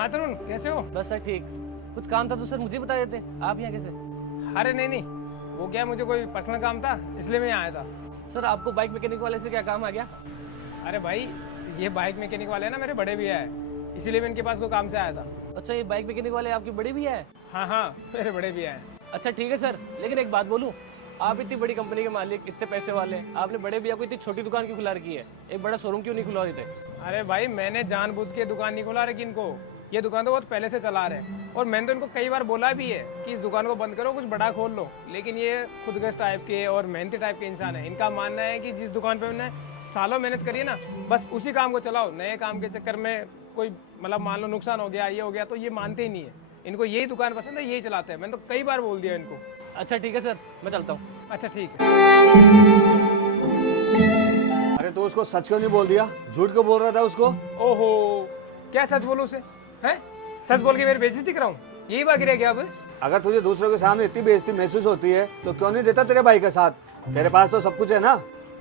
हाँ तरुण, कैसे हो? बस सर ठीक। कुछ काम था तो सर मुझे बता देते, आप यहाँ कैसे? अरे नहीं, वो क्या, मुझे कोई पर्सनल काम था इसलिए मैं यहाँ आया था। सर आपको बाइक मैकेनिक वाले से क्या काम आ गया? अरे भाई, ये बाइक मैकेनिक वाले हैं ना, मेरे बड़े भैया है, इसीलिए मैं इनके पास कोई काम से आया था। अच्छा, ये बाइक मैकेनिक वाले आपके बड़े भैया है? हाँ, मेरे बड़े भैया हैं। अच्छा ठीक है सर, लेकिन एक बात बोलूँ, आप इतनी बड़ी कंपनी के मालिक, इतने पैसे वाले, आपने बड़े भैया को इतनी छोटी दुकान क्यों खुला रखी है? एक बड़ा शोरूम क्यों नहीं खुलवा देते? अरे भाई, मैंने जानबूझ के दुकान नहीं खोला रखी इनको, ये दुकान तो बहुत पहले से चला रहे हैं। और मैंने तो इनको कई बार बोला भी है कि इस दुकान को बंद करो, कुछ बड़ा खोल लो, लेकिन ये खुदगर्ज टाइप के और मेहनती टाइप के इंसान है। इनका मानना है कि जिस दुकान पे उन्होंने सालों मेहनत करी है ना, बस उसी काम को चलाओ, नए काम के चक्कर में कोई मतलब मान लो नुकसान हो गया, ये हो गया, तो ये मानते ही नहीं है। इनको यही दुकान पसंद है, यही चलाते हैं। मैंने तो कई बार बोल दिया इनको। अच्छा ठीक है सर, मैं चलता हूँ। अच्छा ठीक है। अरे तो उसको सच क्यों नहीं बोल दिया? झूठ क्यों बोल रहा था उसको? ओहो, क्या सच बोलूं उसे? हैं? सच बोल के मेरी बेइज्जती कराऊं? यही बात रह गया अब? अगर तुझे दूसरों के सामने इतनी बेइज्जती महसूस होती है तो क्यों नहीं देता तेरे भाई का साथ? तेरे पास तो सब कुछ है ना।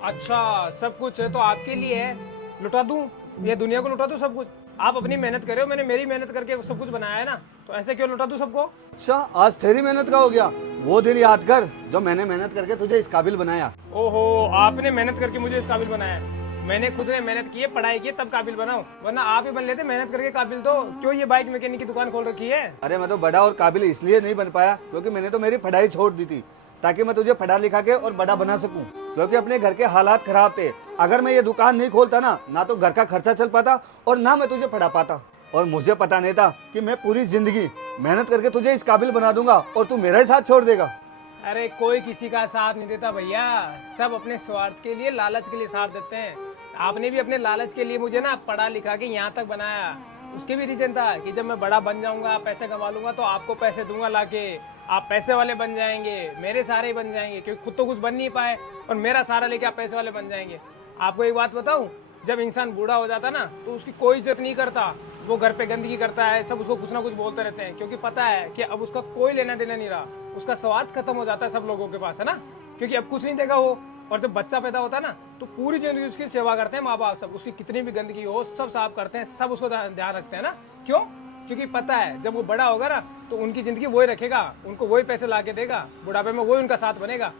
अच्छा, सब कुछ है तो आपके लिए है, लुटा दूं? ये दुनिया को लुटा दूं सब कुछ? आप अपनी मेहनत कर रहे हो, मैंने मेरी मेहनत करके सब कुछ बनाया है ना, तो ऐसे क्यों लुटा दूं सबको? अच्छा, आज तेरी मेहनत का हो गया। वो दिन याद कर जब मैंने मेहनत करके तुझे इस काबिल बनाया। ओहो, आपने मेहनत करके मुझे इस काबिल बनाया। मैंने खुद ने मेहनत की है, पढ़ाई की है, तब काबिल बनाऊं, वरना आप ही बन लेते मेहनत करके काबिल। तो क्यों ये बाइक मैकेनिक की दुकान खोल रखी है? अरे मैं तो बड़ा और काबिल इसलिए नहीं बन पाया क्योंकि मैंने तो मेरी पढ़ाई छोड़ दी थी, ताकि मैं तुझे पढ़ा लिखा के और बड़ा बना सकूं। क्योंकि अपने घर के हालात खराब थे। अगर मैं ये दुकान नहीं खोलता ना तो घर का खर्चा चल पाता और ना मैं तुझे पढ़ा पाता। और मुझे पता नहीं था कि मैं पूरी जिंदगी मेहनत करके तुझे इस काबिल बना दूंगा और तू मेरा ही साथ छोड़ देगा। अरे कोई किसी का साथ नहीं देता भैया, सब अपने स्वार्थ के लिए, लालच के लिए साथ देते हैं। आपने भी अपने लालच के लिए मुझे ना पढ़ा लिखा के यहाँ तक बनाया। उसके भी रीजन था कि जब मैं बड़ा बन जाऊंगा, पैसे कमा लूंगा, तो आपको पैसे दूंगा लाके, आप पैसे वाले बन जाएंगे, मेरे सहारे ही बन जाएंगे, क्योंकि खुद तो कुछ बन नहीं पाए और मेरा सहारा लेके आप पैसे वाले बन जाएंगे। आपको एक बात बताऊं, जब इंसान बूढ़ा हो जाता ना तो उसकी कोई इज्जत नहीं करता, वो घर पे गंदगी करता है, सब उसको कुछ ना कुछ बोलते रहते हैं, क्योंकि पता है कि अब उसका कोई लेना देना नहीं रहा, उसका स्वार्थ खत्म हो जाता है सब लोगों के पास, है ना, क्योंकि अब कुछ नहीं देगा वो। और जब बच्चा पैदा होता है ना तो पूरी जिंदगी उसकी सेवा करते हैं माँ बाप, सब उसकी कितनी भी गंदगी हो सब साफ करते हैं, सब उसको ध्यान रखते हैं ना। क्यों? क्योंकि पता है जब वो बड़ा होगा ना तो उनकी जिंदगी वही रखेगा, उनको वही पैसे ला के देगा, बुढ़ापे में वही उनका साथ बनेगा।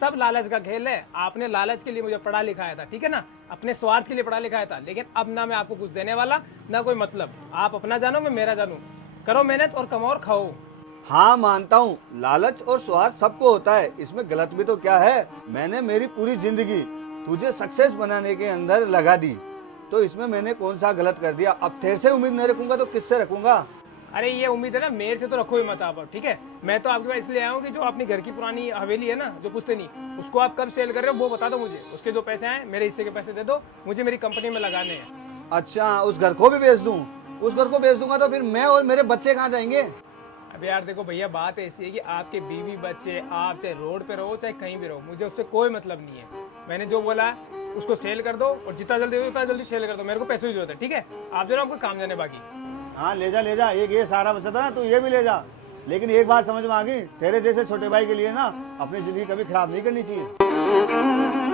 सब लालच का खेल है। आपने लालच के लिए मुझे पढ़ा लिखाया था, ठीक है ना, अपने स्वार्थ के लिए पढ़ा लिखाया था, लेकिन अब ना मैं आपको कुछ देने वाला ना कोई मतलब। आप अपना जानो, मैं मेरा जानू। करो मेहनत और कमाओ और खाओ। हाँ मानता हूँ, लालच और स्वार्थ सबको होता है, इसमें गलत भी तो क्या है। मैंने मेरी पूरी जिंदगी तुझे सक्सेस बनाने के अंदर लगा दी, तो इसमें मैंने कौन सा गलत कर दिया? अब तेरे से उम्मीद नहीं रखूंगा तो किससे रखूंगा? अरे ये उम्मीद है ना, मेरे से तो रखो ही मत आप, ठीक है। मैं तो आपके पास इसलिए आया हूँ कि जो अपनी घर की पुरानी हवेली है ना, जो पुश्तैनी, उसको आप कब सेल कर रहे हो वो बता दो मुझे। उसके जो पैसे आए मेरे हिस्से के पैसे दे दो, मुझे मेरी कंपनी में लगाने हैं। अच्छा, उस घर को भी बेच दूं? उस घर को बेच दूंगा तो फिर मैं और मेरे बच्चे कहाँ जाएंगे? अब यार देखो भैया, बात ऐसी है कि आपके बीवी बच्चे, आप चाहे रोड पे रहो चाहे कहीं भी रहो, मुझे उससे कोई मतलब नहीं है। मैंने जो बोला उसको सेल कर दो और जितना जल्दी हो उतना जल्दी सेल कर दो, मेरे को पैसों की जरूरत है, ठीक है। आप जो ना आपको काम जाने बाकी। हाँ ले जा, एक ये सारा बचा था ना, तू ये भी ले जा। लेकिन एक बात समझ में आ गई, तेरे जैसे छोटे भाई के लिए ना अपनी जिंदगी कभी खराब नहीं करनी चाहिए।